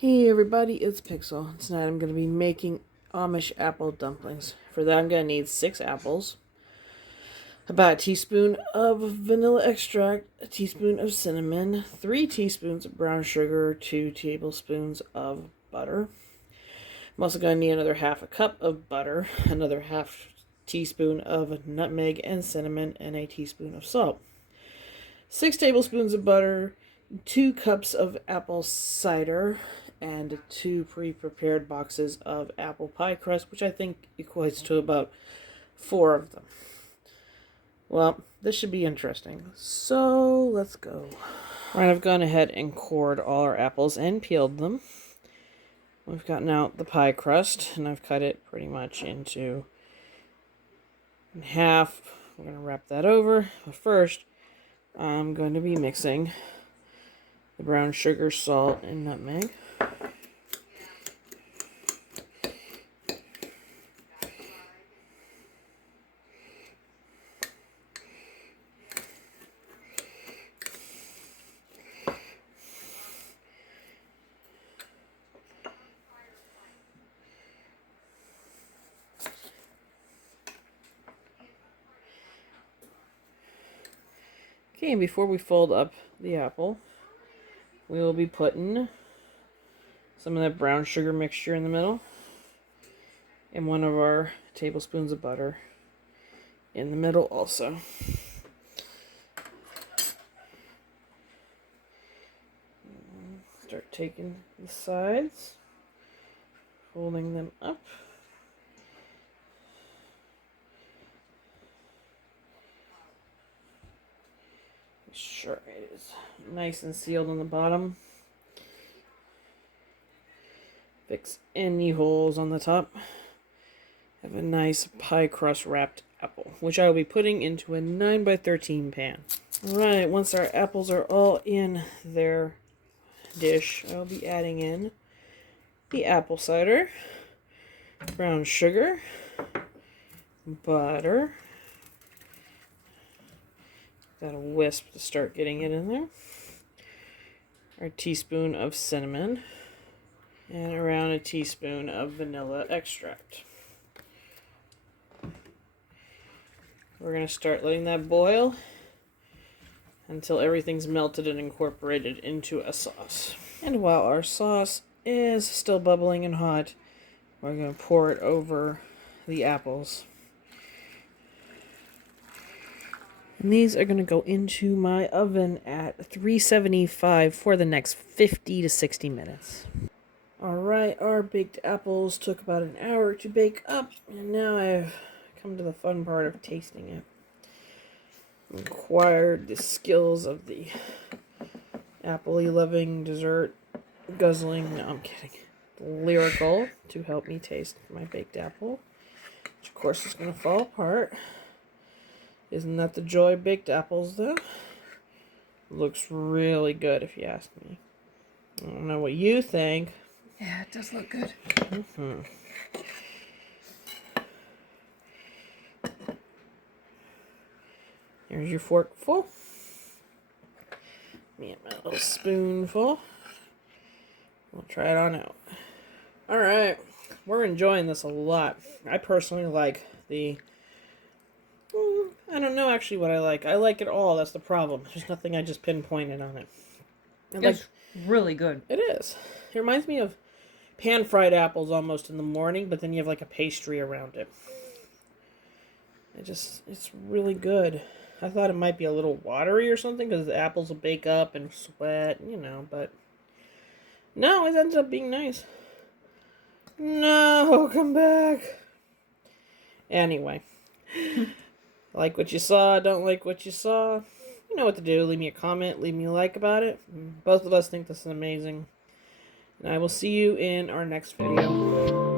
Hey everybody, it's Pixel. Tonight I'm going to be making Amish apple dumplings. For that I'm going to need 6 apples, about a teaspoon of vanilla extract, a teaspoon of cinnamon, 3 teaspoons of brown sugar, 2 tablespoons of butter. I'm also going to need another half a cup of butter, another half teaspoon of nutmeg and cinnamon, and a teaspoon of salt. 6 tablespoons of butter, 2 cups of apple cider, and 2 pre-prepared boxes of apple pie crust, which I think equates to about 4 of them. Well, this should be interesting. So, let's go. Alright, I've gone ahead and cored all our apples and peeled them. We've gotten out the pie crust, and I've cut it pretty much into half. We're going to wrap that over. But first, I'm going to be mixing the brown sugar, salt, and nutmeg. Okay, and before we fold up the apple, we will be putting some of that brown sugar mixture in the middle and 1 of our tablespoons of butter in the middle also. Start taking the sides, folding them up. Make sure it is nice and sealed on the bottom. Fix any holes on the top. Have a nice pie crust wrapped apple, which I will be putting into a 9x13 pan. Alright, once our apples are all in their dish, I'll be adding in the apple cider, brown sugar, butter. Got a whisk to start getting it in there. Our teaspoon of cinnamon, and around a teaspoon of vanilla extract. We're going to start letting that boil until everything's melted and incorporated into a sauce. And while our sauce is still bubbling and hot, we're going to pour it over the apples. And these are going to go into my oven at 375 for the next 50 to 60 minutes. Alright, our baked apples took about an hour to bake up, and now I've come to the fun part of tasting it. Acquired the skills of the apple-y loving, dessert guzzling, no I'm kidding, lyrical, to help me taste my baked apple, which of course is going to fall apart. Isn't that the joy of baked apples though? Looks really good if you ask me. I don't know what you think. Yeah, it does look good. Mm-hmm. Here's your forkful. Me and my little spoonful. We'll try it on out. Alright, we're enjoying this a lot. I personally like the... I don't know actually what I like. I like it all, that's the problem. There's nothing I just pinpointed on it. It's really good. It is. It reminds me of pan-fried apples almost in the morning, but then you have like a pastry around it. It's really good. I thought it might be a little watery or something because the apples will bake up and sweat, you know, but no, it ends up being nice. No, come back. Anyway, like what you saw, don't like what you saw. You know what to do. Leave me a comment, leave me a like about it. Both of us think this is amazing. And I will see you in our next video.